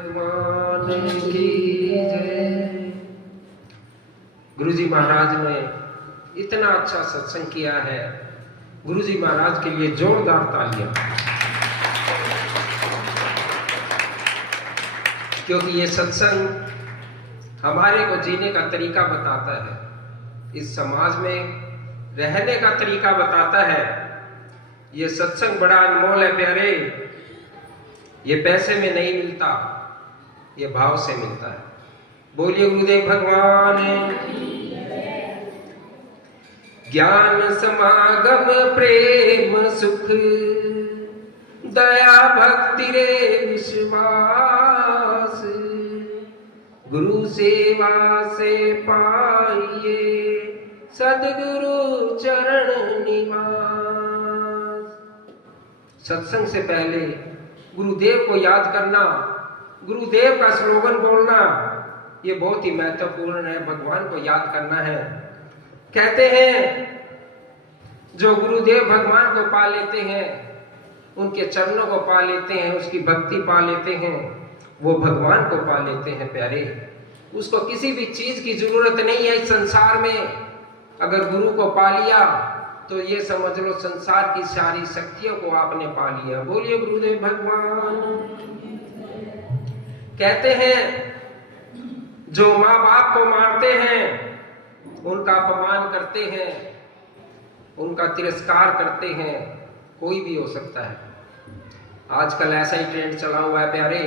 भगवान की जय। गुरु जी महाराज ने इतना अच्छा सत्संग किया है। गुरु जी महाराज के लिए जोरदार तालियां, क्योंकि ये सत्संग हमारे को जीने का तरीका बताता है, इस समाज में रहने का तरीका बताता है। ये सत्संग बड़ा अनमोल है प्यारे, ये पैसे में नहीं मिलता, ये भाव से मिलता है। बोलिए गुरुदेव भगवान। ज्ञान समागम प्रेम सुख दया भक्ति रे विश्वास, गुरु सेवा से पाइए सदगुरु चरण निवास। सत्संग से पहले गुरुदेव को याद करना, गुरुदेव का स्लोगन बोलना, ये बहुत ही महत्वपूर्ण है। भगवान को याद करना है। कहते हैं जो गुरुदेव भगवान को पा लेते हैं, उनके चरणों को पा लेते हैं, उसकी भक्ति पा लेते हैं, वो भगवान को पा लेते हैं प्यारे। उसको किसी भी चीज की जरूरत नहीं है इस संसार में। अगर गुरु को पा लिया तो ये समझ लो संसार की सारी शक्तियों को आपने पा लिया। बोलिए गुरुदेव भगवान। कहते हैं जो माँ बाप को मारते हैं, उनका अपमान करते हैं, उनका तिरस्कार करते हैं, कोई भी हो सकता है। आजकल ऐसा ही ट्रेंड चला हुआ है प्यारे।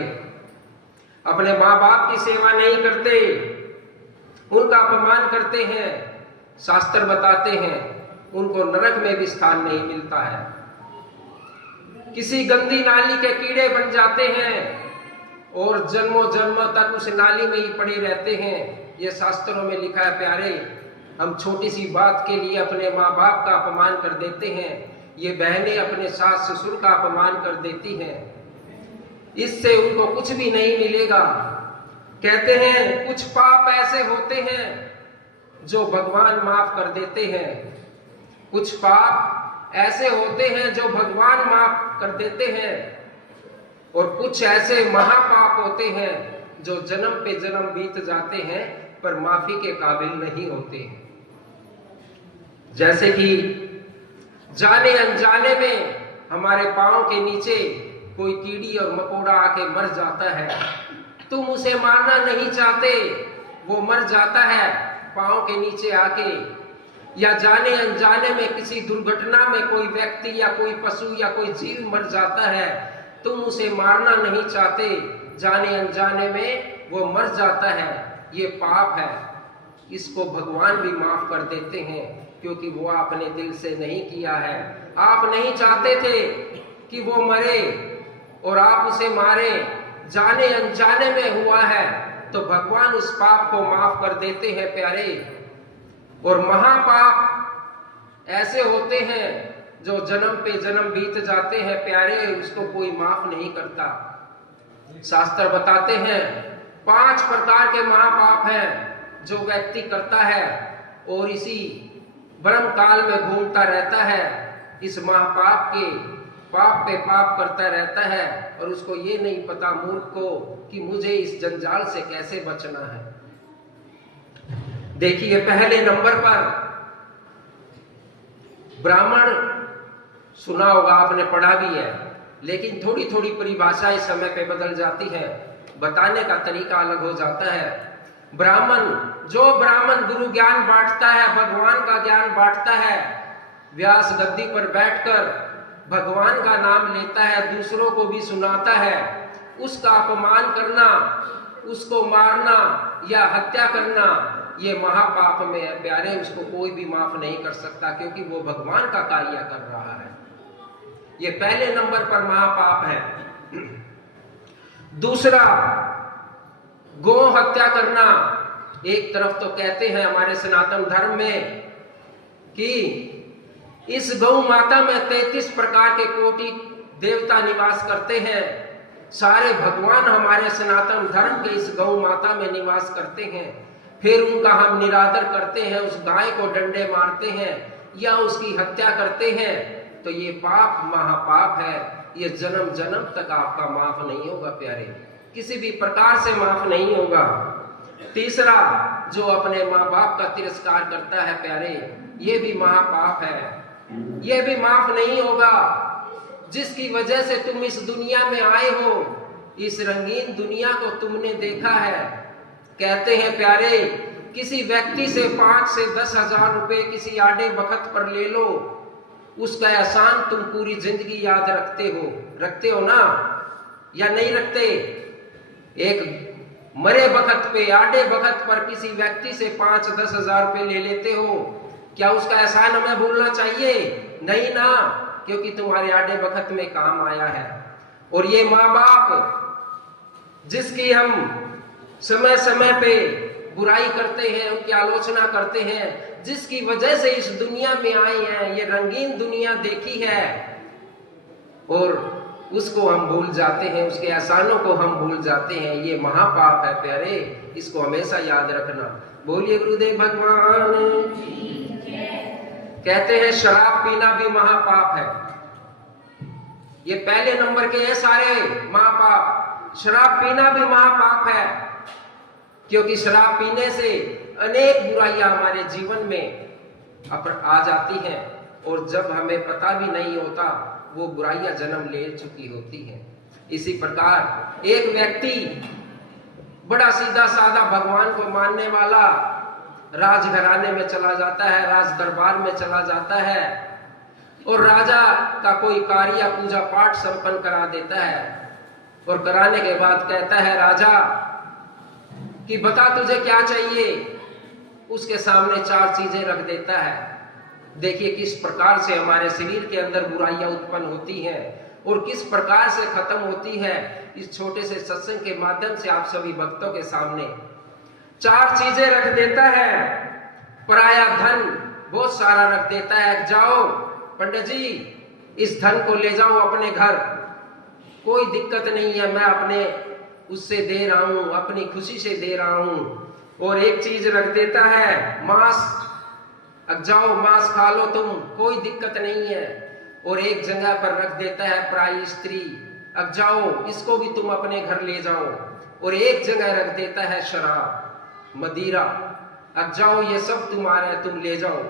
अपने माँ बाप की सेवा नहीं करते, उनका अपमान करते हैं। शास्त्र बताते हैं उनको नरक में भी स्थान नहीं मिलता है। किसी गंदी नाली के कीड़े बन जाते हैं और जन्मों जन्मों तक उस नाली में ही पड़े रहते हैं। ये शास्त्रों में लिखा है प्यारे। हम छोटी सी बात के लिए अपने माँ बाप का अपमान कर देते हैं। ये बहनें अपने सास ससुर का अपमान कर देती हैं, इससे उनको कुछ भी नहीं मिलेगा। कहते हैं कुछ पाप ऐसे होते हैं जो भगवान माफ कर देते हैं, कुछ पाप ऐसे होते हैं जो भगवान माफ कर देते हैं, और कुछ ऐसे महापाप होते हैं जो जन्म पे जन्म बीत जाते हैं पर माफी के काबिल नहीं होते हैं। जैसे कि जाने अनजाने में हमारे पांव के नीचे कोई कीड़ी और मकोड़ा आके मर जाता है, तुम उसे मारना नहीं चाहते, वो मर जाता है पांव के नीचे आके। या जाने अनजाने में किसी दुर्घटना में कोई व्यक्ति या कोई पशु या कोई जीव मर जाता है, तुम उसे मारना नहीं चाहते, जाने अनजाने में वो मर जाता है, ये पाप है। इसको भगवान भी माफ कर देते हैं, क्योंकि वो आपने दिल से नहीं किया है। आप नहीं चाहते थे कि वो मरे और आप उसे मारे, जाने अनजाने में हुआ है, तो भगवान उस पाप को माफ कर देते हैं प्यारे। और महापाप ऐसे होते हैं जो जन्म पे जन्म बीत जाते हैं प्यारे, उसको कोई माफ नहीं करता। शास्त्र बताते हैं 5 प्रकार के महापाप हैं जो व्यक्ति करता है और इसी ब्रह्म काल में घूमता रहता है, इस महापाप के पाप पे पाप करता रहता है, और उसको ये नहीं पता मूर्ख को कि मुझे इस जंजाल से कैसे बचना है। देखिए पहले नंबर पर ब्राह्मण, सुना होगा आपने, पढ़ा भी है, लेकिन थोड़ी थोड़ी परिभाषा इस समय पे बदल जाती है, बताने का तरीका अलग हो जाता है। ब्राह्मण, जो ब्राह्मण गुरु ज्ञान बांटता है, भगवान का ज्ञान बांटता है, व्यास गद्दी पर बैठकर भगवान का नाम लेता है, दूसरों को भी सुनाता है, उसका अपमान करना, उसको मारना या हत्या करना, ये महापाप में है प्यारे। उसको कोई भी माफ नहीं कर सकता, क्योंकि वो भगवान का कार्य कर रहा है। ये पहले नंबर पर महापाप है। दूसरा, गौ हत्या करना। एक तरफ तो कहते हैं हमारे सनातन धर्म में कि इस गौ माता में 33 प्रकार के कोटि देवता निवास करते हैं। सारे भगवान हमारे सनातन धर्म के इस गौ माता में निवास करते हैं। फिर उनका हम निरादर करते हैं, उस गाय को डंडे मारते हैं या उसकी हत्या करते हैं, तो ये पाप महापाप है। ये जन्म जन्म तक आपका माफ नहीं होगा प्यारे। किसी भी प्रकार से माफ नहीं होगा। तीसरा, जो अपने माँ बाप का तिरस्कार करता है प्यारे, ये भी महापाप है, ये भी माफ नहीं होगा। जिसकी वजह से तुम इस दुनिया में आए हो, इस रंगीन दुनिया को तुमने देखा है। कहते हैं प्यारे, किसी व्यक्ति से 5 से 10 हजार रुपए किसी आड़े वक्त पर ले लो, उसका एहसान तुम पूरी जिंदगी याद रखते हो ना, या नहीं रखते? एक मरे वक्त पे, आड़े वक्त पर किसी व्यक्ति से 5-10 हजार रुपए ले लेते हो, क्या उसका एहसान हमें भूलना चाहिए? नहीं ना, क्योंकि तुम्हारे आड़े वक्त में काम आया है। और ये माँ बाप जिसकी हम समय समय पे बुराई करते हैं, उनकी आलोचना करते हैं, जिसकी वजह से इस दुनिया में आए हैं, ये रंगीन दुनिया देखी है, और उसको हम भूल जाते हैं, उसके एहसानों को हम भूल जाते हैं, ये महापाप है प्यारे, इसको हमेशा याद रखना। बोलिए गुरुदेव भगवान। कहते हैं शराब पीना भी महापाप है। ये पहले नंबर के हैं सारे महापाप। शराब पीना भी महापाप है, क्योंकि शराब पीने से अनेक बुराइयां हमारे जीवन में आ जाती हैं, और जब हमें पता भी नहीं होता वो बुराइयां जन्म ले चुकी होती हैं। इसी प्रकार एक व्यक्ति बड़ा सीधा साधा भगवान को मानने वाला राजघराने में चला जाता है, राज दरबार में चला जाता है, और राजा का कोई कार्य या पूजा पाठ संपन्न करा देता है, और कराने के बाद कहता है राजा कि बता तुझे क्या चाहिए। उसके सामने 4 चीजें रख देता है। देखिए किस प्रकार से हमारे शरीर के अंदर बुराइयां उत्पन्न होती हैं और किस प्रकार से खत्म होती है। इस छोटे से सत्संग के माध्यम से आप सभी भक्तों के सामने 4 चीजें रख देता है। पराया धन बहुत सारा रख देता है। जाओ पंडित जी, इस धन को ले जाओ अपने घर, कोई दिक्कत नहीं है, मैं अपने उससे दे रहा हूं, अपनी खुशी से दे रहा हूं। और एक चीज रख देता है मांस, अब जाओ मांस खा लो तुम, कोई दिक्कत नहीं है। और एक जगह पर रख देता है पराई स्त्री, अब जाओ इसको भी तुम अपने घर ले जाओ। और एक जगह रख देता है शराब मदिरा, अब जाओ ये सब तुम्हारा है, तुम ले जाओ।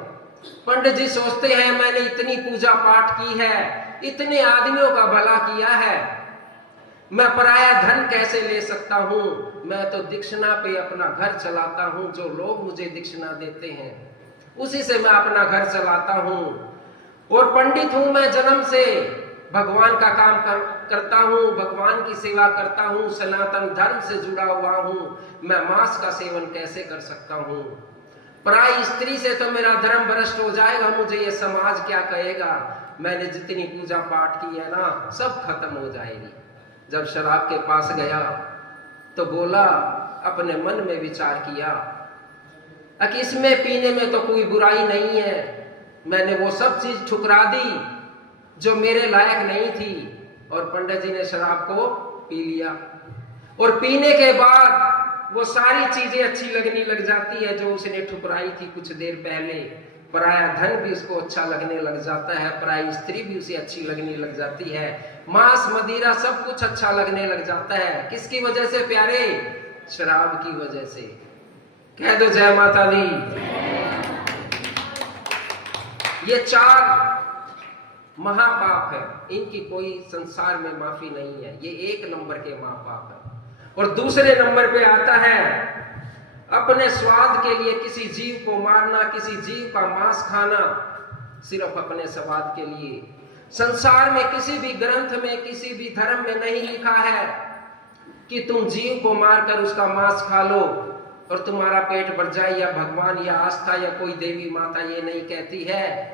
पंडित जी सोचते हैं मैंने इतनी पूजा पाठ की है, इतने आदमियों का भला किया है, मैं पराया धन कैसे ले सकता हूं? मैं तो दक्षिणा पे अपना घर चलाता हूं, जो लोग मुझे दक्षिणा देते हैं उसी से मैं अपना घर चलाता हूं। और पंडित हूं मैं जन्म से, भगवान का काम करता हूं, भगवान की सेवा करता हूं, सनातन धर्म से जुड़ा हुआ हूं, मैं मांस का सेवन कैसे कर सकता हूं? पराई स्त्री से तो मेरा धर्म भ्रष्ट हो जाएगा, मुझे ये समाज क्या कहेगा? मैंने जितनी पूजा पाठ की है ना, सब खत्म हो जाएगी। जब शराब के पास गया तो बोला, अपने मन में विचार किया कि इसमें पीने में तो कोई बुराई नहीं है, मैंने वो सब चीज ठुकरा दी जो मेरे लायक नहीं थी। और पंडित जी ने शराब को पी लिया, और पीने के बाद वो सारी चीजें अच्छी लगने लग जाती है जो उसने ठुकराई थी कुछ देर पहले। पराया धन भी उसको अच्छा लगने लग जाता है, पराई स्त्री भी उसे अच्छी लगने लग जाती है, मांस मदिरा सब कुछ अच्छा लगने लग जाता है। किसकी वजह से प्यारे? शराब की वजह से। कह दो जय माता दी। ये 4 महापाप है, इनकी कोई संसार में माफी नहीं है, ये 1 नंबर के महापाप है। और दूसरे नंबर पे आता है अपने स्वाद के लिए किसी जीव को मारना, किसी जीव का मांस खाना सिर्फ अपने स्वाद के लिए। संसार में किसी भी ग्रंथ में, किसी भी धर्म में नहीं लिखा है कि तुम जीव को मारकर उसका मांस खा लो और तुम्हारा पेट भर जाए, या भगवान या आस्था या कोई देवी माता ये नहीं कहती है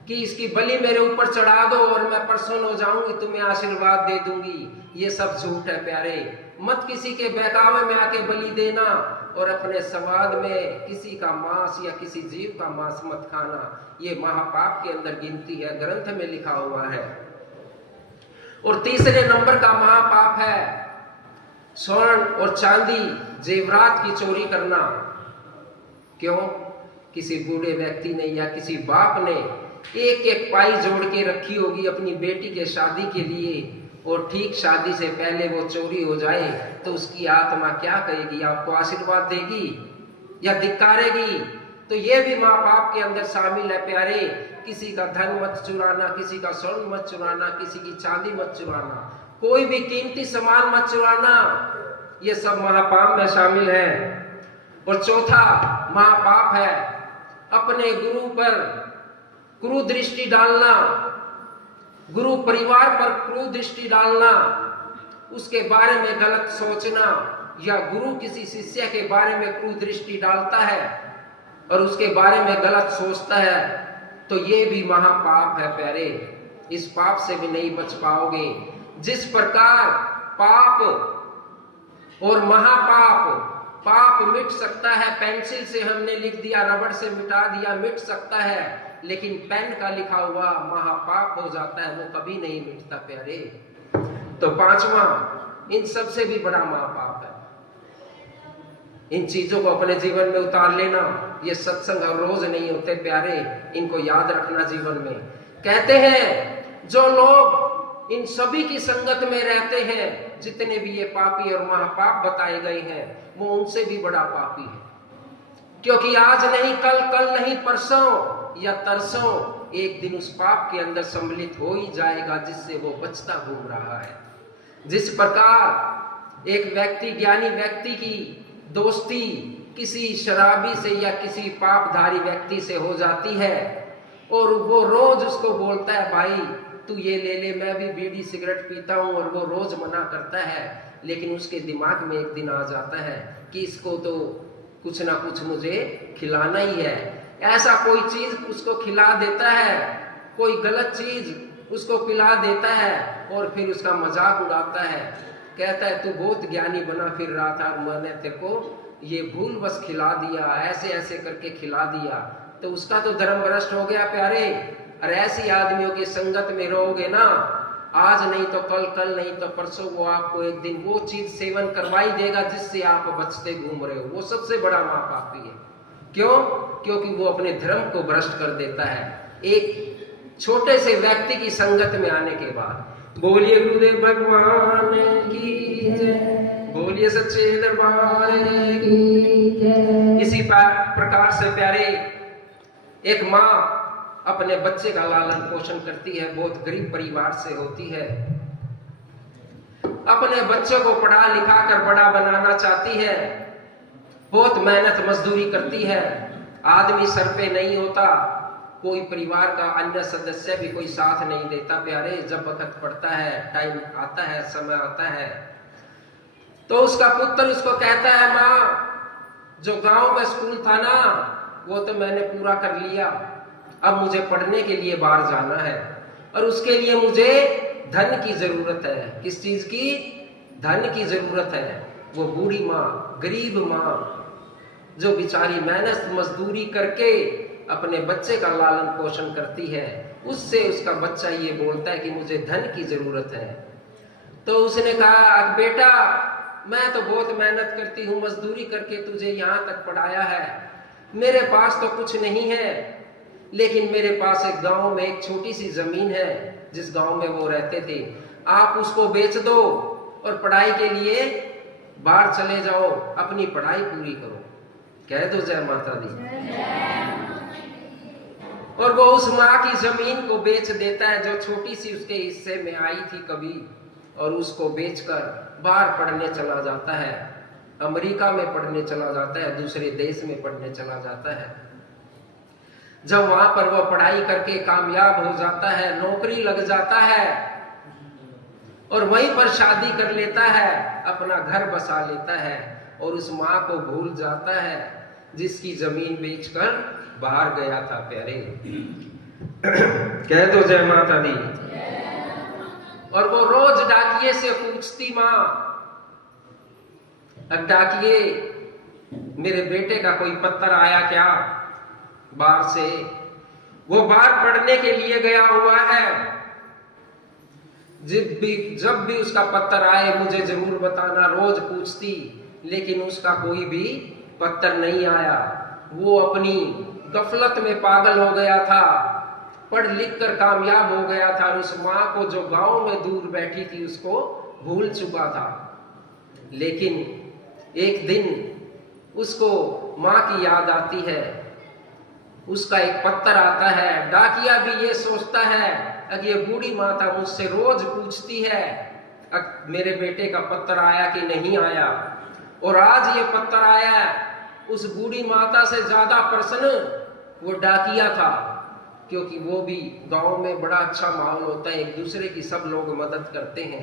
कि इसकी बलि मेरे ऊपर चढ़ा दो और मैं प्रसन्न हो जाऊंगी, तुम्हें आशीर्वाद दे दूंगी। ये सब झूठ है प्यारे। मत किसी के बहकावे में आके बलि देना, और अपने स्वाद में किसी का मांस या किसी जीव का मांस मत खाना। ये महापाप के अंदर गिनती है, ग्रंथ में लिखा हुआ है। और तीसरे नंबर का महापाप है स्वर्ण और चांदी जेवरात की चोरी करना। क्यों? किसी बूढ़े व्यक्ति ने या किसी बाप ने एक एक पाई जोड़ के रखी होगी अपनी बेटी के शादी के लिए, और ठीक शादी से पहले वो चोरी हो जाए तो उसकी आत्मा क्या कहेगी? आपको आशीर्वाद देगी या धिक्कारेगी? तो ये भी माँ बाप के अंदर शामिल है प्यारे। किसी का धन मत चुराना, किसी का स्वर्ण मत चुराना, किसी की चांदी मत चुराना, कोई भी कीमती सामान मत चुराना, ये सब महापाप में शामिल है। और चौथा महापाप है अपने गुरु पर क्रूर दृष्टि डालना, गुरु परिवार पर क्रूर दृष्टि डालना, उसके बारे में गलत सोचना, या गुरु किसी शिष्य के बारे में क्रूर दृष्टि डालता है और उसके बारे में गलत सोचता है, तो ये भी महापाप है प्यारे। इस पाप से भी नहीं बच पाओगे। जिस प्रकार पाप और महापाप, पाप मिट सकता है, पेंसिल से हमने लिख दिया, रबड़ से मिटा दिया, मिट सकता है, लेकिन पेन का लिखा हुआ महापाप हो जाता है, वो कभी नहीं मिटता प्यारे। तो पांचवा, इन सबसे भी बड़ा महापाप है। इन चीजों को अपने जीवन में उतार लेना। ये सत्संग हर रोज नहीं होते प्यारे, इनको याद रखना जीवन में। कहते हैं जो लोग इन सभी की संगत में रहते हैं, जितने भी ये पापी और महापाप बताए गए हैं, वो उनसे भी बड़ा पापी है। क्योंकि आज नहीं कल, कल नहीं परसों या तरसों, एक दिन उस पाप के अंदर सम्मिलित हो ही जाएगा जिससे वो बचता घूम रहा है। जिस प्रकार एक व्यक्ति, ज्ञानी व्यक्ति की दोस्ती किसी शराबी से या किसी पापधारी व्यक्ति से हो जाती है और वो रोज उसको बोलता है भाई तू ये ले ले, मैं भी बीड़ी सिगरेट पीता हूँ, और वो रोज मना करता है, लेकिन उसके दिमाग में एक दिन आ जाता है कि इसको तो कुछ ना कुछ मुझे खिलाना ही है। ऐसा कोई चीज उसको खिला देता है, कोई गलत चीज उसको पिला देता है और फिर उसका मजाक उड़ाता है, कहता है तू बहुत ज्ञानी बना फिर रहा था, मैंने तेरे को ये भूल बस खिला दिया, ऐसे ऐसे करके खिला दिया। तो उसका तो धर्म भ्रष्ट हो गया प्यारे। और ऐसी आदमियों की संगत में रहोगे ना, आज नहीं तो कल, कल नहीं तो परसों, वो आपको एक दिन वो चीज सेवन करवाई देगा जिससे आप बचते घूम रहे हो। वो सबसे बड़ा महापापी है। क्यों? क्योंकि वो अपने धर्म को भ्रष्ट कर देता है एक छोटे से व्यक्ति की संगत में आने के बाद। बोलिए गुरुदेव भगवान की जय, बोलिए सच्चे दरबार की जय। इसी प्रकार से प्यारे एक माँ अपने बच्चे का लालन पोषण करती है, बहुत गरीब परिवार से होती है, अपने बच्चों को पढ़ा लिखा कर बड़ा बनाना चाहती है, बहुत मेहनत मजदूरी करती है, आदमी सर पे नहीं होता, कोई परिवार का अन्य सदस्य भी कोई साथ नहीं देता प्यारे। जब वक्त पड़ता है, टाइम आता है, समय आता है, तो उसका पुत्र उसको कहता है माँ जो गांव में स्कूल था ना वो तो मैंने पूरा कर लिया, अब मुझे पढ़ने के लिए बाहर जाना है और उसके लिए मुझे धन की जरूरत है। किस चीज की? धन की जरूरत है। वो बूढ़ी माँ, गरीब माँ, जो बेचारी मेहनत मजदूरी करके अपने बच्चे का लालन पोषण करती है, उससे उसका बच्चा ये बोलता है कि मुझे धन की जरूरत है। तो उसने कहा बेटा मैं तो बहुत मेहनत करती हूँ, मजदूरी करके तुझे यहाँ तक पढ़ाया है, मेरे पास तो कुछ नहीं है, लेकिन मेरे पास एक गांव में एक छोटी सी जमीन है, जिस गांव में वो रहते थे, आप उसको बेच दो और पढ़ाई के लिए बाहर चले जाओ, अपनी पढ़ाई पूरी करो। कह दो जय माता दी। और वो उस माँ की जमीन को बेच देता है जो छोटी सी उसके हिस्से में आई थी कभी, और उसको बेचकर बाहर पढ़ने चला जाता है, अमेरिका में पढ़ने चला जाता है, दूसरे देश में पढ़ने चला जाता है। जब वहां पर वो पढ़ाई करके कामयाब हो जाता है, नौकरी लग जाता है और वहीं पर शादी कर लेता है, अपना घर बसा लेता है और उस माँ को भूल जाता है जिसकी जमीन बेचकर बाहर गया था प्यारे। कह दो जय माता दी। और वो रोज डाकिये से पूछती माँ, अब डाकिये मेरे बेटे का कोई पत्र आया क्या बाहर से? वो बाहर पढ़ने के लिए गया हुआ है, जब भी उसका पत्र आए मुझे जरूर बताना, रोज पूछती, लेकिन उसका कोई भी पत्र नहीं आया। वो अपनी गफलत में पागल हो गया था, पढ़ लिख कर कामयाब हो गया था और उस माँ को जो गांव में दूर बैठी थी उसको भूल चुका था। लेकिन एक दिन उसको माँ की याद आती है, उसका एक पत्थर आता है। डाकिया भी ये सोचता है कि ये बूढ़ी माता मुझसे रोज पूछती है मेरे बेटे का पत्थर आया कि नहीं आया, और आज ये पत्थर आया। उस बूढ़ी माता से ज्यादा प्रसन्न वो डाकिया था, क्योंकि वो भी गांव में बड़ा अच्छा माहौल होता है, एक दूसरे की सब लोग मदद करते हैं।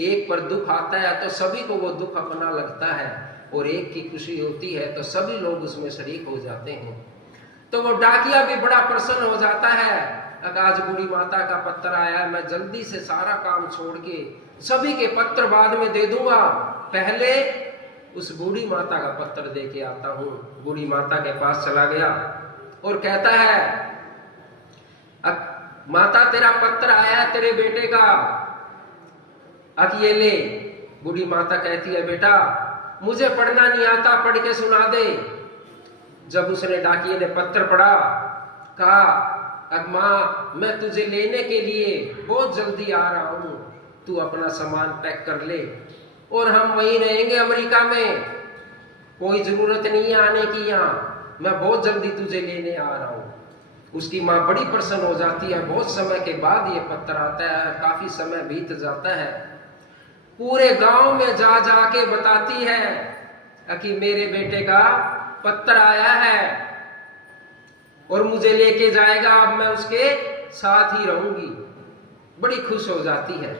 एक पर दुख आता है तो सभी को वो दुख अपना लगता है, और एक की खुशी होती है तो सभी लोग उसमें शरीक हो जाते हैं। तो वो डाकिया भी बड़ा प्रसन्न हो जाता है, आज बूढ़ी माता का पत्थर आया, मैं जल्दी से सारा काम छोड़ के सभी के पत्र बाद में दे दूंगा, पहले उस बूढ़ी माता का पत्र दे के आता हूं। बूढ़ी माता के पास चला गया और कहता है, माता तेरा पत्र आया है तेरे बेटे का, ये ले। बूढ़ी माता कहती है, बेटा मुझे पढ़ना नहीं आता, पढ़ के सुना दे। जब उसने डाकिये ने पत्र पढ़ा, कहा, अब माँ मैं तुझे लेने के लिए बहुत जल्दी आ रहा हूं, तू अपना सामान पैक कर ले और हम वहीं रहेंगे अमेरिका में, कोई जरूरत नहीं है आने की यहाँ, मैं बहुत जल्दी तुझे लेने आ रहा हूँ। उसकी माँ बड़ी प्रसन्न हो जाती है। बहुत समय के बाद ये पत्र आता है, काफी समय बीत जाता है, पूरे गांव में जा जाके बताती है कि मेरे बेटे का पत्र आया है और मुझे लेके जाएगा, अब मैं उसके साथ ही रहूंगी। बड़ी खुश हो जाती है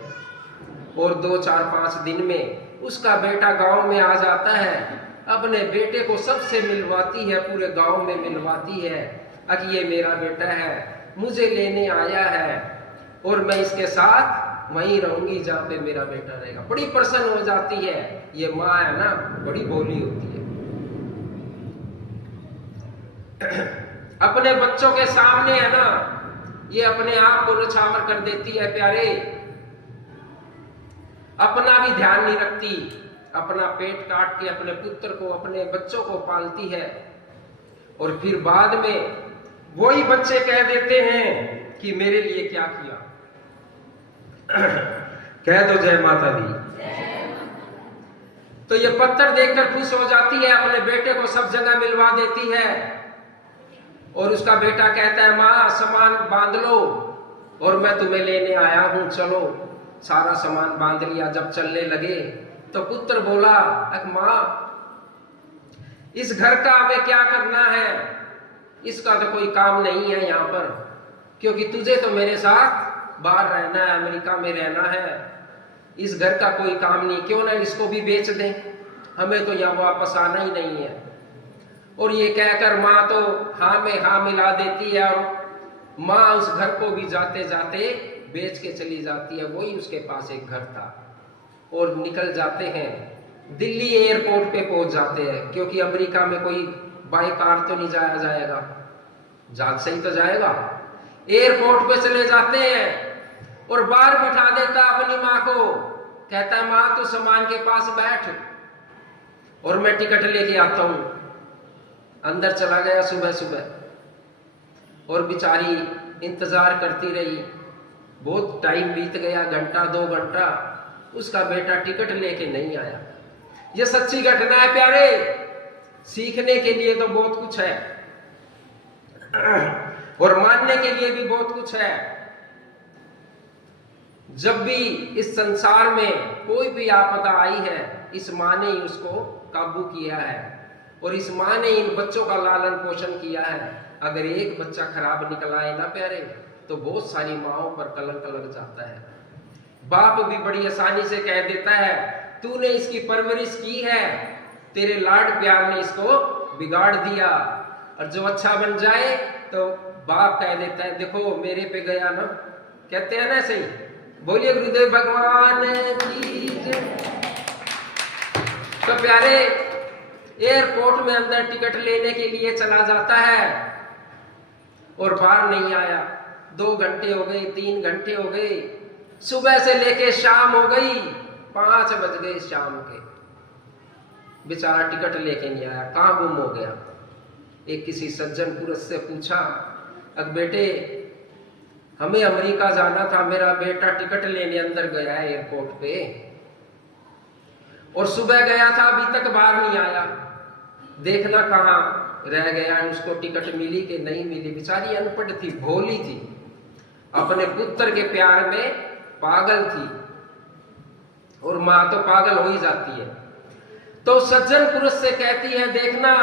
और 2-4-5 दिन में उसका बेटा गांव में आ जाता है, अपने बेटे को सबसे मिलवाती है, पूरे गांव में मिलवाती है कि ये मेरा बेटा है, मुझे लेने आया है और मैं इसके साथ वहीं रहूंगी जहां पे मेरा बेटा रहेगा। बड़ी प्रसन्न हो जाती है। ये माँ है ना, बड़ी भोली होती है। अपने बच्चों के सामने है ना, ये अपने आप को नछावर कर देती है प्यारे, अपना भी ध्यान नहीं रखती, अपना पेट काट के अपने पुत्र को, अपने बच्चों को पालती है, और फिर बाद में वही बच्चे कह देते हैं कि मेरे लिए क्या किया। कह दो जय माता दी। तो ये पत्थर देखकर खुश हो जाती है, अपने बेटे को सब जगह मिलवा देती है, और उसका बेटा कहता है, माँ सामान बांध लो और मैं तुम्हें लेने आया हूं, चलो। सारा सामान बांध लिया। जब चलने लगे तो पुत्र बोला, माँ इस घर का हमें क्या करना है, इसका तो कोई काम नहीं है यहाँ पर, क्योंकि तुझे तो मेरे साथ बाहर रहना है, अमेरिका में रहना है, इस घर का कोई काम नहीं, क्यों ना इसको भी बेच दें, हमें तो यहाँ वापस आना ही नहीं है। और ये कहकर माँ तो हाँ में हाँ मिला देती है, और माँ उस घर को भी जाते जाते बेच के चली जाती है। वही उसके पास एक घर था, और निकल जाते हैं, दिल्ली एयरपोर्ट पे पहुंच जाते हैं, क्योंकि अमेरिका में कोई बाई कार तो नहीं जाया जाएगा, जहाज से ही तो जाएगा। एयरपोर्ट पे चले जाते हैं और बाहर बिठा देता अपनी माँ को, कहता है, माँ तू सामान के पास बैठ और मैं टिकट लेके आता हूं। अंदर चला गया सुबह सुबह, और बेचारी इंतजार करती रही। बहुत टाइम बीत गया, 1-2 घंटा, उसका बेटा टिकट लेके नहीं आया। यह सच्ची घटना है प्यारे, सीखने के लिए तो बहुत कुछ है और मानने के लिए भी बहुत कुछ है। जब भी इस संसार में कोई भी आपदा आई है, इस माँ ने ही उसको काबू किया है, और इस माँ ने इन बच्चों का लालन पोषण किया है। अगर एक बच्चा खराब निकल आए ना प्यारे, तो बहुत सारी माँओं पर कलंक लग जाता है। बाप भी बड़ी आसानी से कह देता है, तूने इसकी परवरिश की है, तेरे लाड प्यार ने इसको बिगाड़ दिया। और जो अच्छा बन जाए तो बाप कह देता है, देखो मेरे पे गया ना, कहते हैं ना, सही बोलिए गुरुदेव भगवान की जय। तो प्यारे एयरपोर्ट में अंदर टिकट लेने के लिए चला जाता है और बाहर नहीं आया। 2 घंटे हो गए, 3 घंटे हो गए, सुबह से लेके शाम हो गई, 5 बज गए शाम के। बेचारा टिकट लेके नहीं आया, कहाँ गुम हो गया। एक किसी सज्जन पुरुष से पूछा, अब बेटे हमें अमेरिका जाना था, मेरा बेटा टिकट लेने अंदर गया है एयरपोर्ट पे, और सुबह गया था, अभी तक बाहर नहीं आया। देखना कहाँ रह गया, उसको टिकट मिली कि नहीं मिली। बेचारी अनपढ़ थी, भोली थी, अपने पुत्र के प्यार में पागल थी, और माँ तो पागल हो ही जाती है। तो सज्जन पुरुष से कहती है, देखना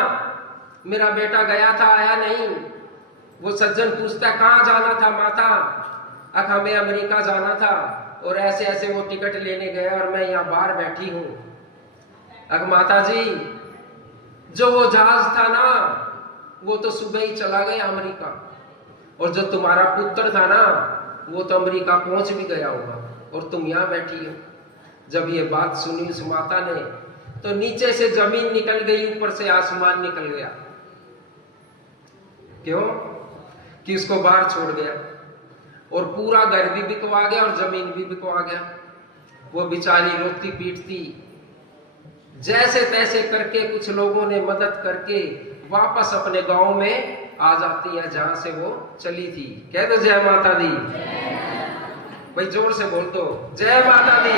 मेरा बेटा गया था, आया नहीं। वो सज्जन पूछता, कहाँ जाना था माता? अख हमें अमेरिका जाना था, और ऐसे ऐसे वो टिकट लेने गया और मैं यहाँ बाहर बैठी हूं। अख माता जी, जो वो जहाज था ना, वो तो सुबह ही चला गया अमेरिका, और जो तुम्हारा पुत्र था ना, वो तो अमेरिका पहुंच भी गया होगा, और तुम यहाँ बैठी हो। जब ये बात सुनी उस माता ने, तो नीचे से जमीन निकल गई, ऊपर से आसमान निकल गया। क्यों? कि उसको बाहर छोड़ गया, और पूरा घर भी बिकवा गया और जमीन भी बिकवा गया। वो बेचारी रोती पीटती, जैसे तैसे करके कुछ लोगों ने मदद करके वापस अपने गांव में आ जाती है, जहां से वो चली थी। कह दो जय माता दी। भाई जोर से बोल दो, जय माता दी।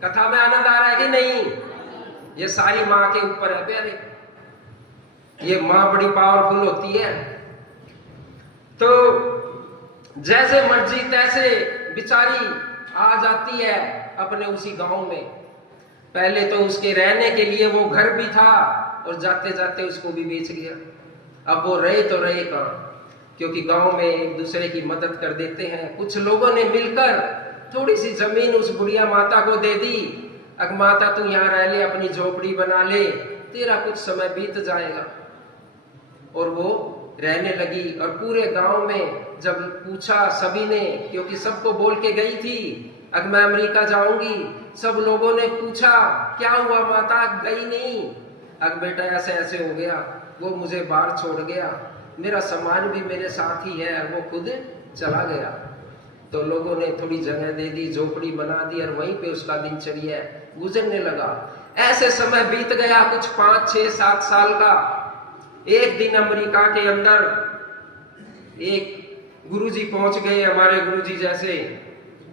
कथा में आनंद आ रहा है कि नहीं? ये सारी माँ के ऊपर है प्यारे। ये माँ बड़ी पावरफुल होती है। तो जैसे मर्जी तैसे बेचारी आ जाती है अपने उसी गांव में। पहले तो उसके रहने के लिए वो घर भी था, और जाते जाते उसको भी बेच गया। अब वो रहे तो रहे कहाँ, क्योंकि गांव में एक दूसरे की मदद कर देते हैं। कुछ लोगों ने मिलकर थोड़ी सी जमीन उस बुढ़िया माता को दे दी। अग माता तू यहाँ रह ले, अपनी झोपड़ी बना ले, तेरा कुछ समय बीत जाएगा। और वो रहने लगी। और पूरे गांव में जब पूछा सभी ने, क्योंकि सबको बोल के गई थी अग मैं अमेरिका जाऊंगी, सब लोगों ने पूछा क्या हुआ माता, गई नहीं? अग बेटा ऐसे ऐसे हो गया, वो मुझे बाहर छोड़ गया, मेरा सामान भी मेरे साथ ही है, और वो खुद चला गया। तो लोगों ने थोड़ी जगह दे दी, झोपड़ी बना दी, और वहीं पे उसका दिनचर्या गुजरने लगा। ऐसे समय बीत गया, कुछ 5, 6, 7 साल का। एक दिन अमेरिका के अंदर एक गुरुजी पहुंच गए, हमारे गुरुजी जैसे,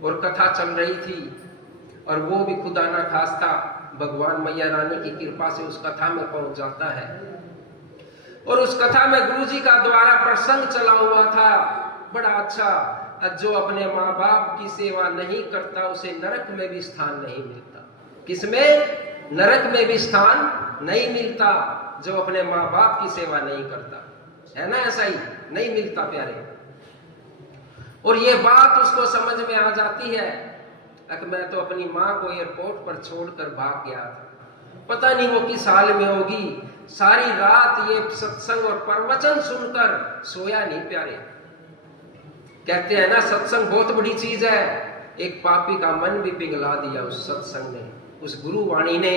और कथा चल रही थी, और वो भी खुदा ना खास्ता भगवान मैया रानी की कृपा से उस कथा में पहुंच जाता है। और उस कथा में गुरुजी का द्वारा प्रसंग चला हुआ था, बड़ा अच्छा। जो अपने माँ बाप की सेवा नहीं करता, उसे नरक में भी स्थान नहीं मिलता। किसमें? नरक में भी स्थान नहीं मिलता, जो अपने माँ बाप की सेवा नहीं करता, है ना? ऐसा ही नहीं मिलता प्यारे। और ये बात उसको समझ में आ जाती है कि मैं तो अपनी माँ को एयरपोर्ट पर छोड़कर भाग गया था, पता नहीं वो किस हाल में होगी। सारी रात ये सत्संग और प्रवचन सुनकर सोया नहीं प्यारे। कहते हैं ना, सत्संग बहुत बड़ी चीज है। एक पापी का मन भी पिघला दिया उस सत्संग ने, उस गुरुवाणी ने।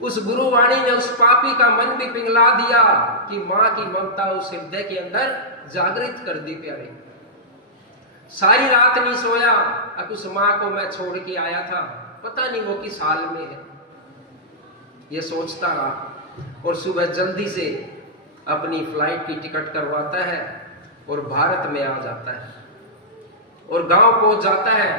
उस गुरुवाणी ने उस पापी का मन भी पिघला दिया कि माँ की ममता उस हृदय के अंदर जागृत कर दी प्यारे। सारी रात नहीं सोया। अब उस माँ को मैं छोड़ के आया था, पता नहीं वो किस हाल में है, ये सोचता रहा। और सुबह जल्दी से अपनी फ्लाइट की टिकट करवाता है और भारत में आ जाता है, और गांव पहुंच जाता है।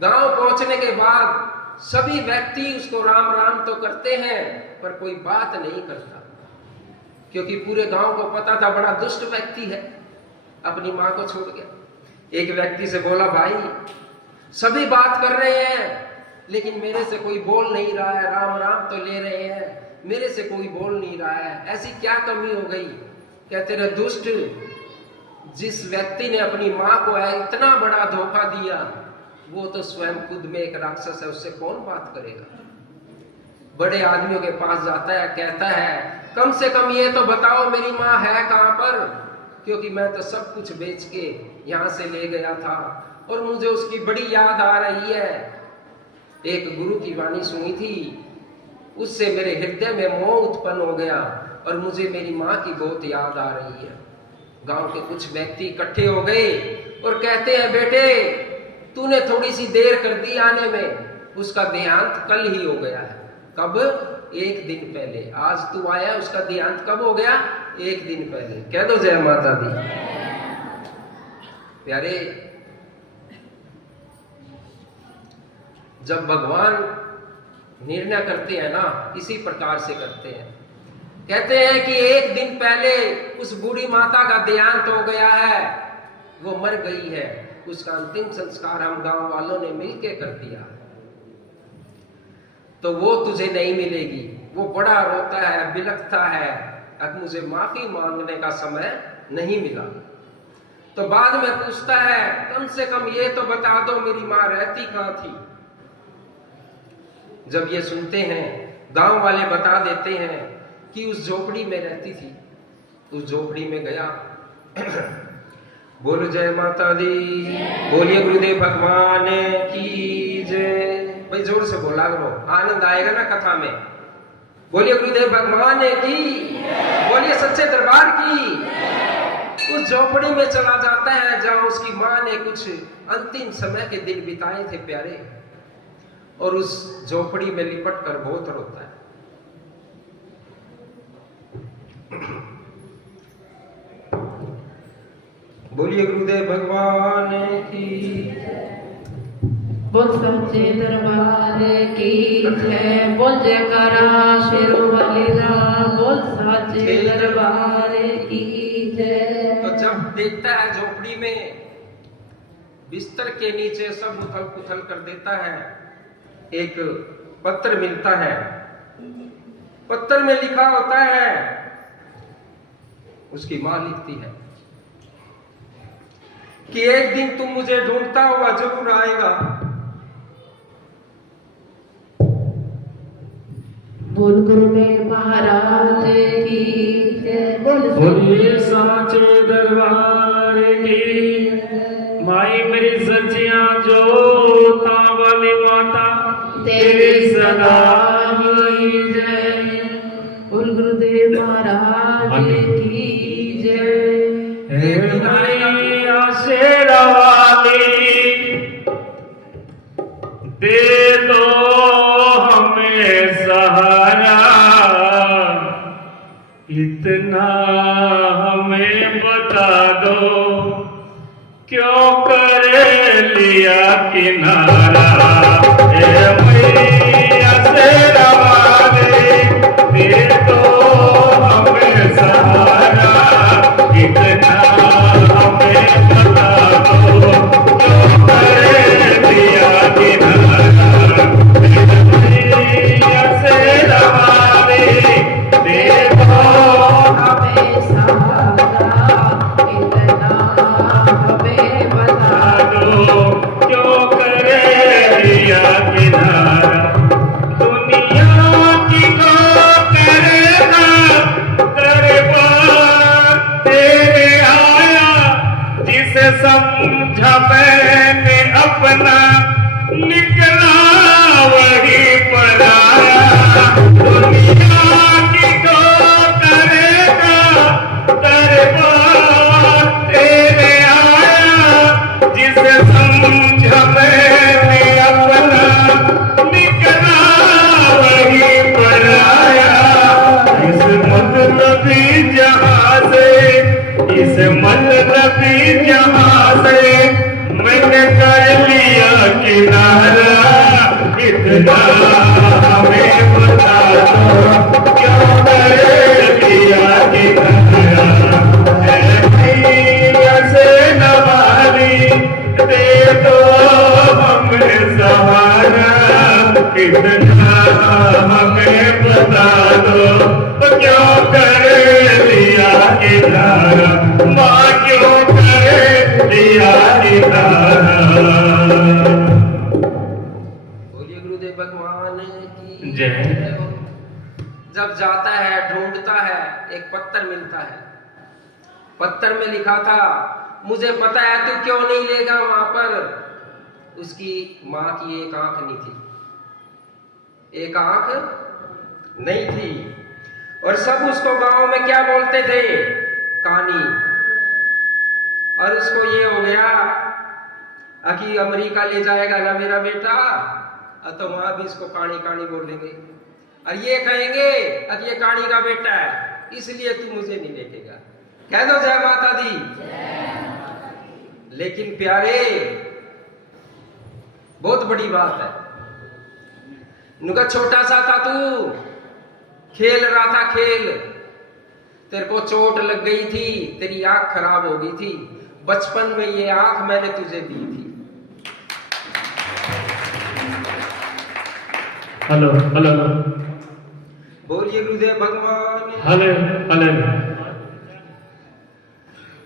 गांव पहुंचने के बाद सभी व्यक्ति उसको राम राम तो करते हैं, पर कोई बात नहीं करता, क्योंकि पूरे गांव को पता था बड़ा दुष्ट व्यक्ति है, अपनी माँ को छोड़ गया। एक व्यक्ति से बोला, भाई सभी बात कर रहे हैं, लेकिन मेरे से कोई बोल नहीं रहा है, राम राम तो ले रहे हैं, मेरे से कोई बोल नहीं रहा है, ऐसी क्या कमी हो गई? कहते रहे, दुष्ट, जिस व्यक्ति ने अपनी माँ को इतना बड़ा धोखा दिया, वो तो स्वयं खुद में एक राक्षस है, उससे कौन बात करेगा? बड़े आदमियों के पास जाता है, कहता है, कम से कम ये तो बताओ मेरी माँ है कहाँ पर, क्योंकि मैं तो सब कुछ बेच के यहाँ से ले गया था, और मुझे उसकी बड़ी याद आ रही है। एक गुरु की वाणी सुनी थी, उससे मेरे हृदय में मोह उत्पन्न हो गया, और मुझे मेरी माँ की बहुत याद आ रही है। गांव के कुछ व्यक्ति इकट्ठे हो गए और कहते हैं, बेटे तूने थोड़ी सी देर कर दी आने में, उसका देहांत कल ही हो गया है। कब? 1 दिन पहले। आज तू आया, उसका देहांत कब हो गया? 1 दिन पहले। कह दो जय माता दी। प्यारे, जब भगवान निर्णय करते हैं ना, इसी प्रकार से करते हैं। कहते हैं कि एक दिन पहले उस बूढ़ी माता का देहांत हो गया है, वो मर गई है, उसका अंतिम संस्कार हम गांव वालों ने मिलकर कर दिया, तो वो तुझे नहीं मिलेगी। वो बड़ा रोता है, बिलखता है, अब मुझे माफी मांगने का समय नहीं मिला। तो बाद में पूछता है, कम से कम ये तो बता दो मेरी मां रहती कहां थी। जब ये सुनते हैं, गांव वाले बता देते हैं कि उस झोपड़ी में रहती थी। उस झोपड़ी में गया। बोलो जय माता दी, बोलिए गुरुदेव भगवान की जय। भाई जोर से बोला करो, आनंद आएगा ना कथा में। बोलिए गुरुदेव भगवान की, बोलिए सच्चे दरबार की। उस झोपड़ी में चला जाता है जहां उसकी मां ने कुछ अंतिम समय के दिन बिताए थे प्यारे, और उस झोपड़ी में लिपट कर बहुत रोता है। बोलिए गुरुदेव भगवान की, बोल सच्चे दरबार की जय। बोल जयकारा शेरों वाले राम, बोल सच्चे दरबार की जय। तो जब देखता है झोपड़ी में बिस्तर के नीचे सब उथल पुथल कर देता है, एक पत्र मिलता है। पत्र में लिखा होता है, उसकी मां लिखती है कि एक दिन तुम मुझे ढूंढता हुआ जरूर आएगा। बोल गुरुदेव महाराज की जय। बोलिए साचे दरबार की। माई मेरी सच्चियां जोता वाली माता तेरी सदा ही जय। बोल गुरुदेव महाराज की जय। हे माई आशेरा वाली, दे दो हमें सहारा, इतना हमें बता दो क्यों करे लिया किनारा। हे मैया शेरा वाली, दे दो हमें सहारा, इतना हमें बता दो क्यों करे लिया किनारा। हे मैया शेरा वाली, दे दो हमें सहारा, इतना हमें बता दो क्यों करे लिया किनारा। दुनिया की को करेगा दरबार तेरे आया, जिसे समझा मैंने अपना निकला वही पराया। दुनिया की को करेगा दरबार तेरे आया, जिसे समझा मैंने अपना निकला वही पराया। इस मतलबी जहां से, इस मतलबी जहां से मैंने कर लिया किनारा, इतना हमें बता दो क्यों कर लिया किनारा। है मैया से नवारी, दे दो हमें सहारा, इतना हमें बता दो क्यों कर लिया किनारा। माँ क्यों कर लिया किनारा। बोलिए गुरुदेव भगवान की जय। जब जाता है, ढूंढता है, एक पत्थर मिलता है। पत्थर में लिखा था, मुझे पता है तू क्यों नहीं लेगा वहां पर। उसकी मां की एक आंख नहीं थी, एक आंख नहीं थी, और सब उसको गांव में क्या बोलते थे, कानी। और उसको ये हो गया कि अमेरिका ले जाएगा ना मेरा बेटा, तो वहां भी इसको कानी कानी बोलेंगे, और ये कहेंगे कि ये कानी का बेटा है, इसलिए तू मुझे नहीं लेकेगा। कह दो जय माता दी। लेकिन प्यारे बहुत बड़ी बात है। नुका छोटा सा था तू, खेल रहा था खेल, तेरे को चोट लग गई थी, तेरी आंख खराब हो गई थी। बचपन में ये आंख मैंने तुझे दी थी। हेलो हेलो बोलिए गुरुदेव भगवान। Hello hello.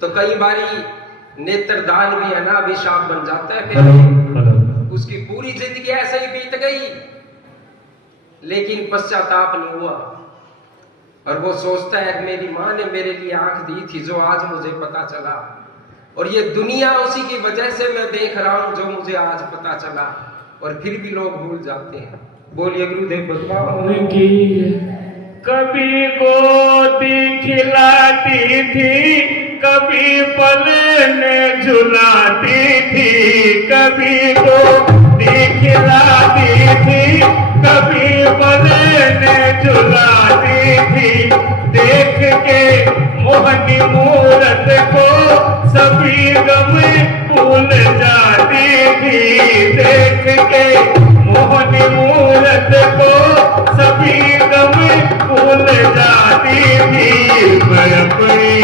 तो कई बारी नेत्रदान भी है ना, अभिशाप बन जाता है। हेलो फिर हेलो। उसकी पूरी जिंदगी ऐसे ही बीत गई, लेकिन पश्चाताप नहीं हुआ। और वो सोचता है कि मेरी माँ ने मेरे लिए आंख दी थी, जो आज मुझे पता चला, और ये दुनिया उसी की वजह से मैं देख रहा हूं, जो मुझे आज पता चला। और फिर भी लोग भूल जाते हैं। बोलिए गुरुदेव भगवान की। कभी गोदी खिलाती थी, कभी पलने झुलाती थी, कभी गोदी खिलाती थी, कभी पलने झुलाती थी। देख के मोहनी मूरत को सभी गम भूल जाती थी। देख के मोहनी मूरत को सभी गम भूल जाती थी। मैं अपनी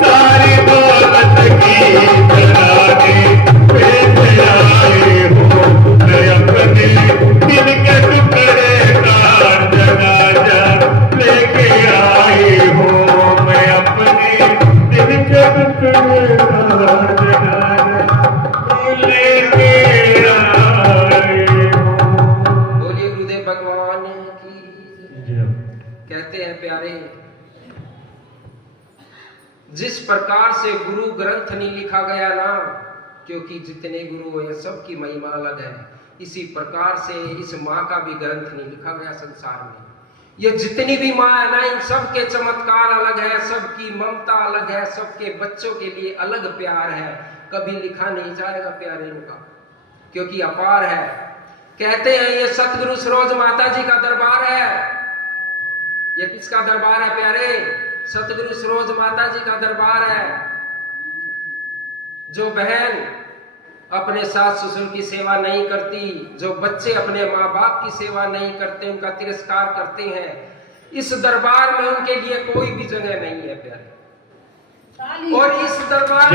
सारी दौलत की तराने पेश आए हो, मैं अपने दिल के टुकड़े का जनाजा लेके आए हो, मैं अपने दिल के टुकड़े का जनाजा लेके आए हो। बोलिए गुरुदेव भगवान की। कहते हैं प्यारे, जिस प्रकार से गुरु ग्रंथ नहीं लिखा गया ना, क्योंकि जितने गुरु हैं सबकी महिमा अलग है, इसी प्रकार से इस माँ का भी ग्रंथ नहीं लिखा गया संसार में। ये जितनी भी माँ है ना, इन सबके चमत्कार अलग है, सबकी ममता अलग है, सबके बच्चों के लिए अलग प्यार है। कभी लिखा नहीं जाएगा प्यारे इनका, क्योंकि अपार है। कहते हैं ये सतगुरु सरोज माता जी का दरबार है। ये किसका दरबार है प्यारे? सतगुरु सरोज माता जी का दरबार है। जो बहन अपने सास ससुर की सेवा नहीं करती, जो बच्चे अपने माँ बाप की सेवा नहीं करते, उनका तिरस्कार करते हैं, इस दरबार में उनके लिए कोई भी जगह नहीं है प्यारे। और इस दरबार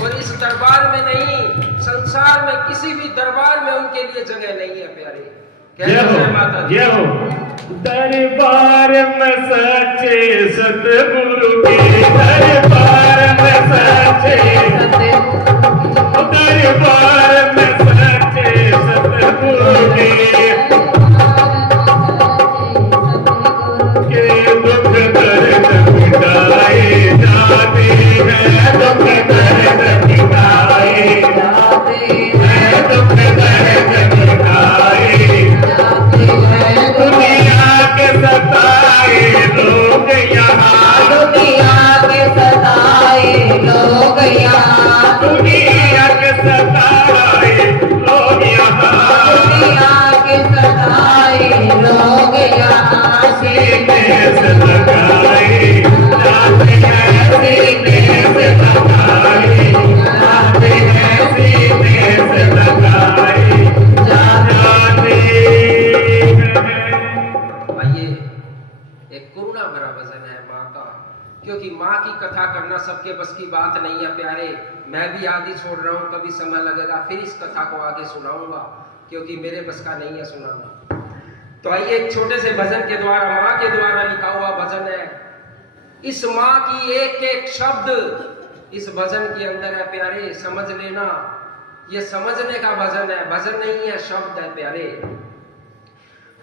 और इस दरबार में नहीं, संसार में किसी भी दरबार में उनके लिए जगह नहीं है प्यारे। जय माता दी। दरबार में सच्चे सतगुरु के, दरबार में सच्चे दरबार में सच्चे सतगुरु के दुख दर्द मिटाए जाते हैं, दुख दर्द मिटाए जाते हैं, दुख दर्द मिटाए दुनिया के सताए लोग यहाँ, दुनिया के सताए लोग यहाँ, दुनिया के सताए लोग यहाँ, दुनिया के सताए लोग यहाँ, सीने से लगाए जाते हैं, सीने से लगाए जाते हैं, सीने से लगाए जाते आइए, एक करुणा भरा भजन है माँ का, क्योंकि माँ की कथा करना सबके बस की बात नहीं है प्यारे। मैं भी आदि छोड़ रहा हूँ, कभी समय लगेगा फिर इस कथा को आगे सुनाऊंगा, क्योंकि मेरे बस का नहीं है सुनाना। तो आइए, एक छोटे से भजन के द्वारा, माँ के द्वारा लिखा हुआ भजन है। इस माँ की एक एक शब्द इस भजन के अंदर है प्यारे, समझ लेना। ये समझने का भजन है, भजन नहीं है, शब्द है प्यारे।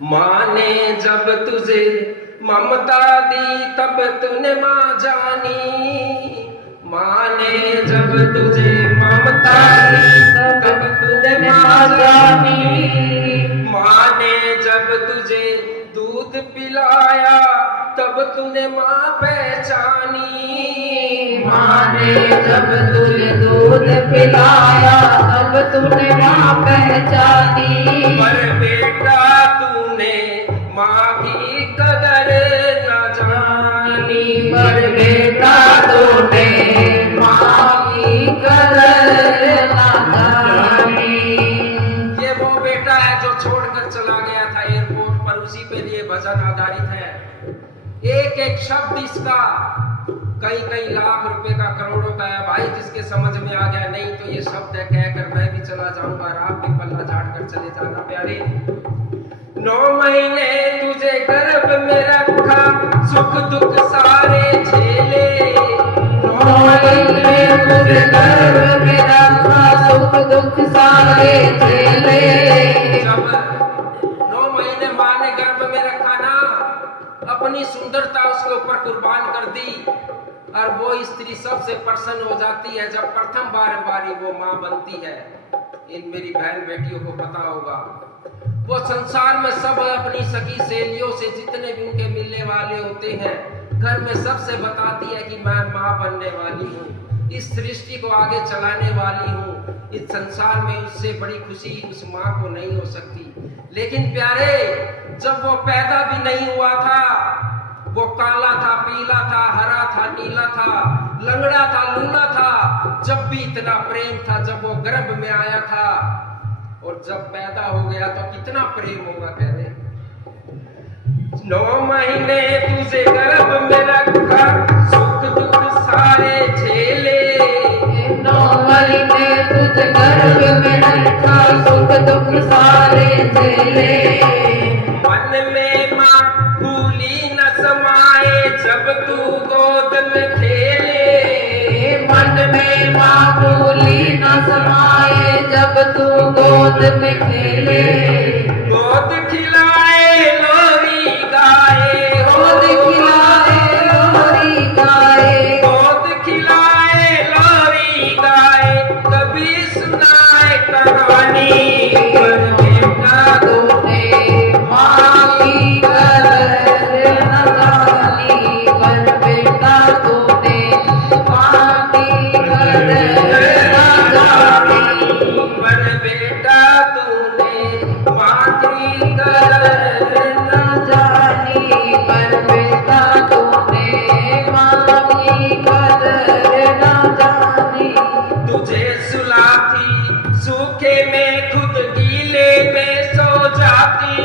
माँ ने जब तुझे ममता दी तब तूने माँ जानी, माँ ने जब तुझे ममता दी तब तूने माँ जानी, माँ ने जब तुझे दूध पिलाया तब तूने माँ पहचानी, माँ ने जब तुझे दूध पिलाया तब तूने माँ पहचानी, पर बेटा तूने माँ की कदर न जानी, पर बेटा तूने माँ उसी पे लिए भजन आधारित है। एक एक शब्द इसका कई कई लाख रुपए का, करोड़ों का है भाई। जिसके समझ में आ गया, नहीं तो ये शब्द है कहकर मैं भी चला जाऊंगा और आप भी पल्ला झाड़ कर चले जाना प्यारे। 9 महीने तुझे गर्भ में रखा, सुख दुख सारे झेले। 9 महीने तुझे गर्भ में रखा, सुख दुख सारे झेले। जब 9 महीने माँ ने गर्भ में रखा ना, अपनी सुंदरता उसके ऊपर कुर्बान कर दी और वो स्त्री सबसे प्रसन्न हो जाती है जब प्रथम बारी वो माँ बनती है। इन मेरी बहन बेटियों को पता होगा, वो संसार में सब अपनी सखी सहेलियों से जितने भी उनके मिलने वाले होते हैं, घर में सबसे बताती है कि मैं माँ बनने वाली हूँ, इस सृष्टि को आगे चलाने वाली हूँ। इस संसार में उससे बड़ी खुशी उस माँ को नहीं हो सकती। लेकिन प्यारे, जब वो पैदा भी नहीं हुआ था, वो काला था, पीला था, हरा था, नीला था, लंगड़ा था, लूला था, जब भी इतना प्रेम था जब वो गर्भ में आया था, और जब पैदा हो गया तो कितना प्रेम होगा प्यारे। 9 महीने तुझे गर्भ में रखा, सुख दुख सारे झेले। 9 महीने तुझे गर्भ में रखा, सुख दुख सारे झेले। मन में माँ भूली न समाए जब तू गोद में खेले। मन में माँ भूली न समाए जब तू गोद में खेले। गोद खिलाए लोरी गाए, गोद खिलाए लोरी गाए। गोद खिलाए लोरी गाए, कभी सुनाए कहानी। पर बेटा तूने माँ की कदर न जानी, पर बेटा तूने माँ की कदर न जानी। पर बेटा तूने माँ की कदर न जानी, पर बेटा तूने माँ की कदर न जानी। तुझे सुलाती सूखे में खुद गीले में सो जाती।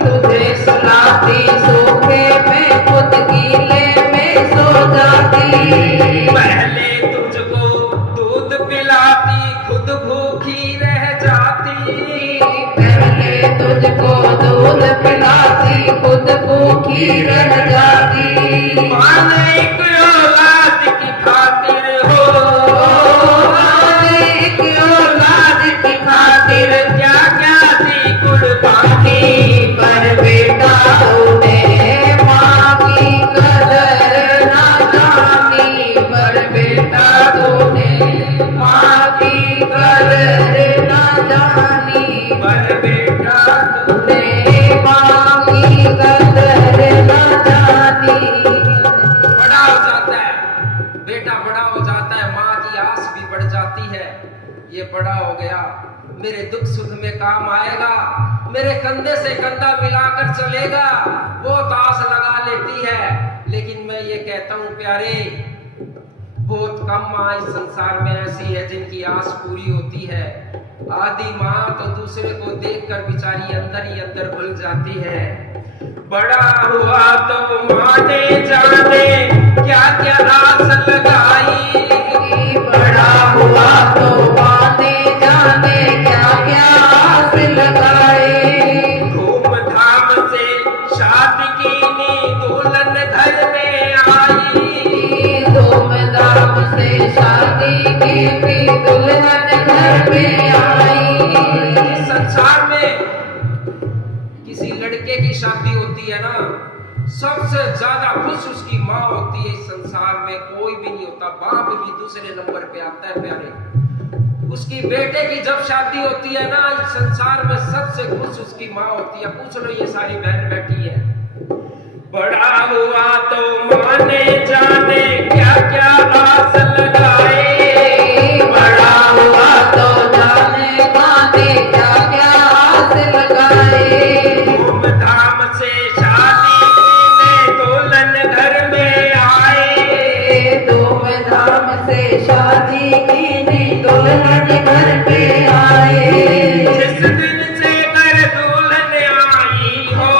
तुझे सुलाती सूखे में खुद गीले में सो जाती। पहले तुझको दूध पिलाती, खुद भूखी रह जाती। पहले तुझको दूध पिलाती, खुद भूखी रह जाती। माँ ने एक औलाद की खातिर हो, एक औलाद की खातिर क्या क्या दी कुर्बानी। पर बेटा तूने माँ की कदर न जानी, पर बेटा तूने माँ की कदर न जानी। पर बेटा तूने माँ की कदर न जानी। बड़ा हो जाता है बेटा, बड़ा हो जाता है, माँ की आस भी बढ़ जाती है। ये बड़ा हो गया, मेरे दुख सुख में काम आएगा, मेरे कंधे से कंधा मिलाकर चलेगा, वो तो आस लगा लेती है। लेकिन मैं ये कहता हूँ प्यारे, बहुत कम माँ इस संसार में ऐसी है जिनकी आस पूरी होती है। आधी माँ तो दूसरे को देखकर बेचारी अंदर ही अंदर भूल जाती है। बड़ा हुआ तो माँ ने जाने क्या क्या आस लगाई। बड़ा हुआ तो माँ ने जाने क्या क्या आस लगाई। धूमधाम से शादी की दुल्हन घर में आई। धूमधाम से शादी की दुल्हन घर में आई। इस संसार में किसी लड़के की शादी होती है ना, सबसे ज्यादा खुश उसकी माँ होती है। इस संसार में कोई भी नहीं होता, बाप भी दूसरे नंबर पे आता है प्यारे। उसकी बेटे की जब शादी होती है ना, इस संसार में सबसे खुश उसकी माँ होती है। पूछ लो, ये सारी बहन बैठी है। बड़ा हुआ तो माँ ने जाने क्या क्या आस लगाए। बड़ा हुआ तो जाने माँ ने क्या क्या आस लगाए। धूमधाम से शादी में दुल्हन घर में आए। धूमधाम से शादी की दुल्हन घर में आए। जिस दिन से घर दुल्हन आई हो,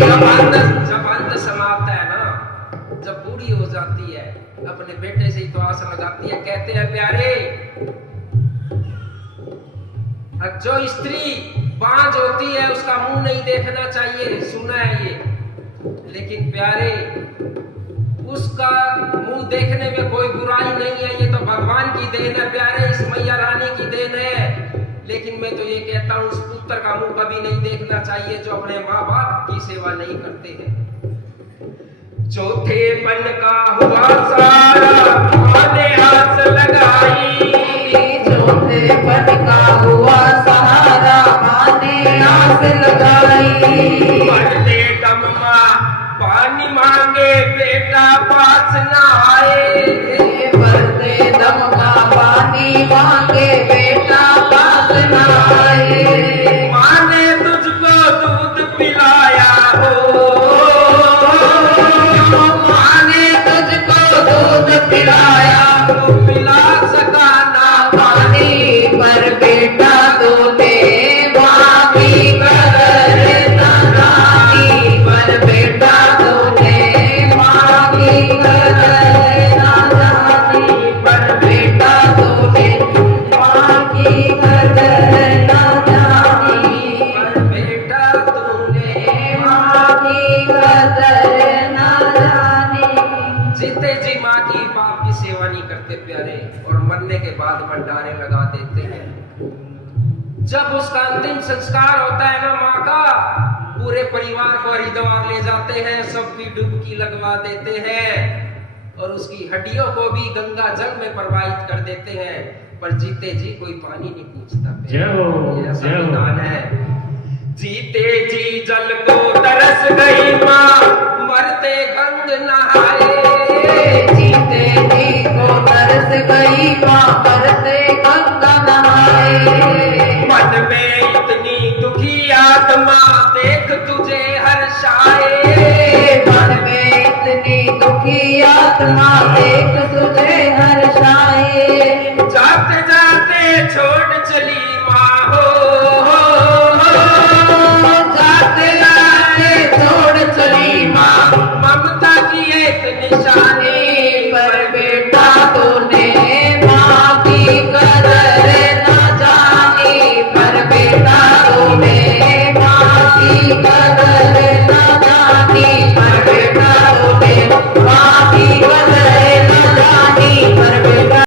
जब अंत समाप्त है ना, जब बूढ़ी हो जाती है, अपने बेटे से ही तो आस लगाती है। कहते हैं प्यारे, जो स्त्री बांझ होती है उसका मुंह नहीं देखना चाहिए, सुना है ये। लेकिन प्यारे, उसका मुंह देखने में कोई बुराई नहीं है, ये तो भगवान की देन है प्यारे, इस मैया रानी की देन है। लेकिन मैं तो ये कहता हूँ, उस पुत्र का मुंह कभी नहीं देखना चाहिए जो अपने माँ बाप की सेवा नहीं करते हैं। चौथे पन का हुआ सारा, माने आस लगाई। चौथे पन का हुआ सहारा, माने आस लगाई। मरते दम माँ पानी मांगे, बेटा पास न आए। मरते दम का पानी मांगे, बेटा पास न आए। माँ ने तुझको दूध पिलाया हो, माँ ने तुझको दूध पिलाया, तो पिला सका ना पानी, पर बेटा तूने मांगी कदर न जानी। पर बेटा तूने मांगी कदर न जानी। पर बेटा तूने मांगी कदर न जानी। पर बेटा तूने मांगी कदर न जानी। जीते जी माँ की बाप की सेवा नहीं करते प्यारे, और मरने के बाद भंडारे लगा देते हैं। जब उसका अंतिम संस्कार होता है ना माँ का, पूरे परिवार को हरिद्वार ले जाते हैं, सबकी डुबकी लगवा देते हैं, और उसकी हड्डियों को भी गंगा जल में प्रवाहित कर देते हैं। पर जीते जी कोई पानी नहीं पूछता। जय हो, ये ऐसा जय हो। विधान है। जीते जी जल को तरस गई माँ, मरते गंग नहाए। जीते जी को तरस गई माँ, मरते गंगा नहाए। मन में इतनी दुखी आत्मा, देख तुझे हर्षाए। मन में इतनी दुखी आत्मा, देख तुझे हर्षाए। जाते जाते छोड़ चली माँ हो, जाते जाते छोड़ चली माँ, ममता की एक निशान।